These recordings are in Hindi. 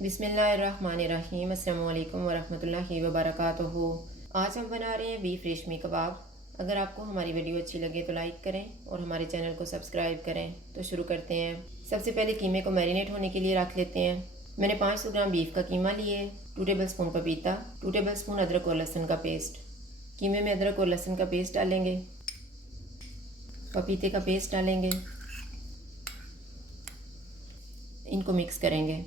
बिस्मिल्लाहिर्रहमानिर्रहीम। अस्सलामु अलैकुम वरहमतुल्लाहि वबरकातुहू। आज हम बना रहे हैं बीफ रेशमी कबाब। अगर आपको हमारी वीडियो अच्छी लगे तो लाइक करें और हमारे चैनल को सब्सक्राइब करें। तो शुरू करते हैं। सबसे पहले कीमे को मैरिनेट होने के लिए रख लेते हैं। मैंने 500 ग्राम बीफ का कीमा लिए, 2 टेबल स्पून पपीता, 2 टेबल स्पून अदरक और लहसुन का पेस्ट। कीमे में अदरक और लहसुन का पेस्ट डालेंगे, पपीते का पेस्ट डालेंगे, इनको मिक्स करेंगे।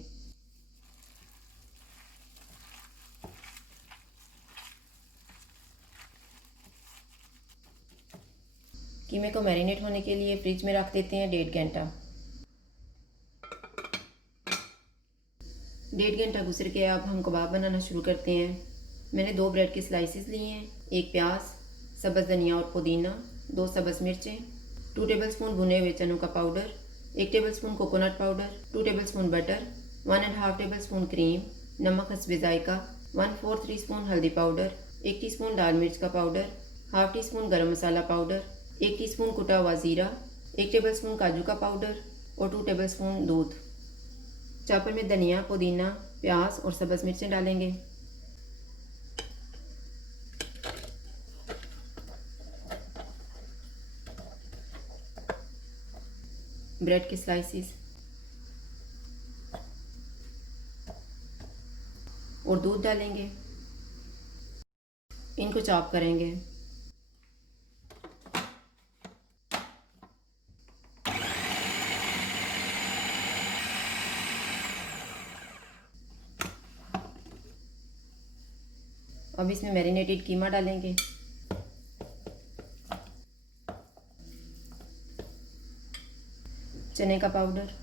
कीमे को मैरिनेट होने के लिए फ्रिज में रख देते हैं 1.5 घंटा। 1.5 घंटा गुजर के अब हम कबाब बनाना शुरू करते हैं। मैंने 2 ब्रेड के स्लाइसेस लिए हैं, 1 प्याज, सब्ज़ धनिया और पुदीना, 2 सब्ज़ मिर्चें, 2 टेबल स्पून भुने हुए चनों का powder, 1 table spoon coconut powder, 2 table spoon butter, 1.5 table spoon cream, नमक हस्बे जायका, 1/4 टीस्पून हल्दी पाउडर, 1 टीस्पून लाल मिर्च का पाउडर, हाफ टी स्पून गरम मसाला पाउडर, 1 टीस्पून कुटा हुआ ज़ीरा, 1 टेबल स्पून काजू का पाउडर और 2 टेबल स्पून दूध। चॉपर में धनिया, पुदीना, प्याज और सब्ज़ मिर्चें डालेंगे। ब्रेड के स्लाइसेस और दूध डालेंगे, इनको चॉप करेंगे। अब इसमें मैरिनेटेड कीमा डालेंगे, चने का पाउडर,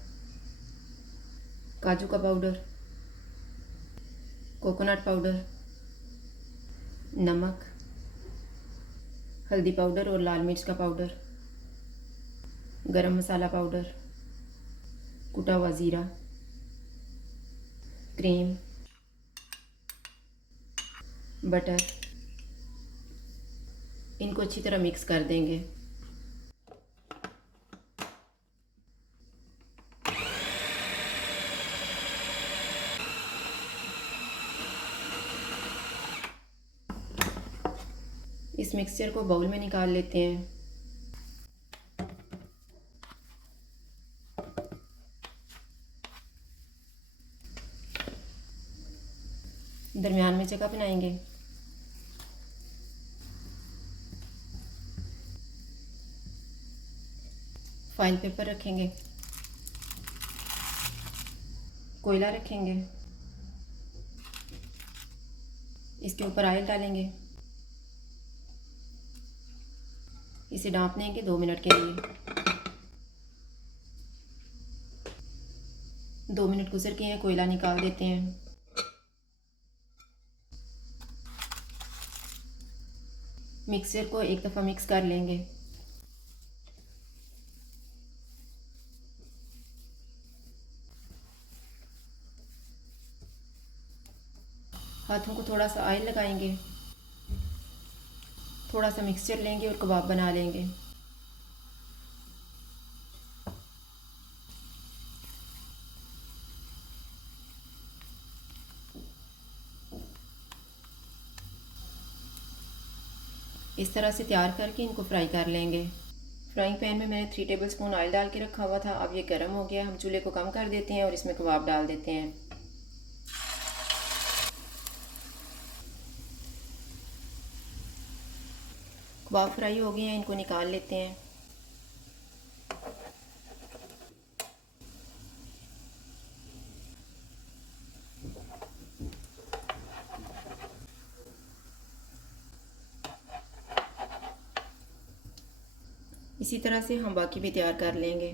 काजू का पाउडर, कोकोनट पाउडर, नमक, हल्दी पाउडर और लाल मिर्च का पाउडर, गरम मसाला पाउडर, कुटा हुआ ज़ीरा, क्रीम, बटर, इनको अच्छी तरह मिक्स कर देंगे। इस मिक्सचर को बाउल में निकाल लेते हैं। दरमियान में जगह बनाएंगे। फाइल पेपर रखेंगे, कोयला रखेंगे, इसके ऊपर ऑयल डालेंगे, इसे ढाँप देंगे 2 मिनट के लिए। 2 मिनट गुजर के हैं, कोयला निकाल देते हैं। मिक्सचर को एक दफ़ा मिक्स कर लेंगे। हाथों को थोड़ा सा ऑयल लगाएंगे, थोड़ा सा मिक्सचर लेंगे और कबाब बना लेंगे। इस तरह से तैयार करके इनको फ्राई कर लेंगे। फ्राइंग पैन में मैंने 3 टेबल स्पून ऑयल डाल के रखा हुआ था। अब ये गर्म हो गया, हम चूल्हे को कम कर देते हैं और इसमें कबाब डाल देते हैं। कबाब फ्राई हो गए हैं, इनको निकाल लेते हैं। इसी तरह से हम बाकी भी तैयार कर लेंगे।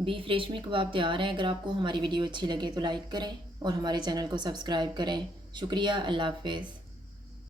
बीफ रेशमी कबाब तैयार हैं। अगर आपको हमारी वीडियो अच्छी लगे तो लाइक करें और हमारे चैनल को सब्सक्राइब करें। शुक्रिया। अल्लाह हाफ़िज़।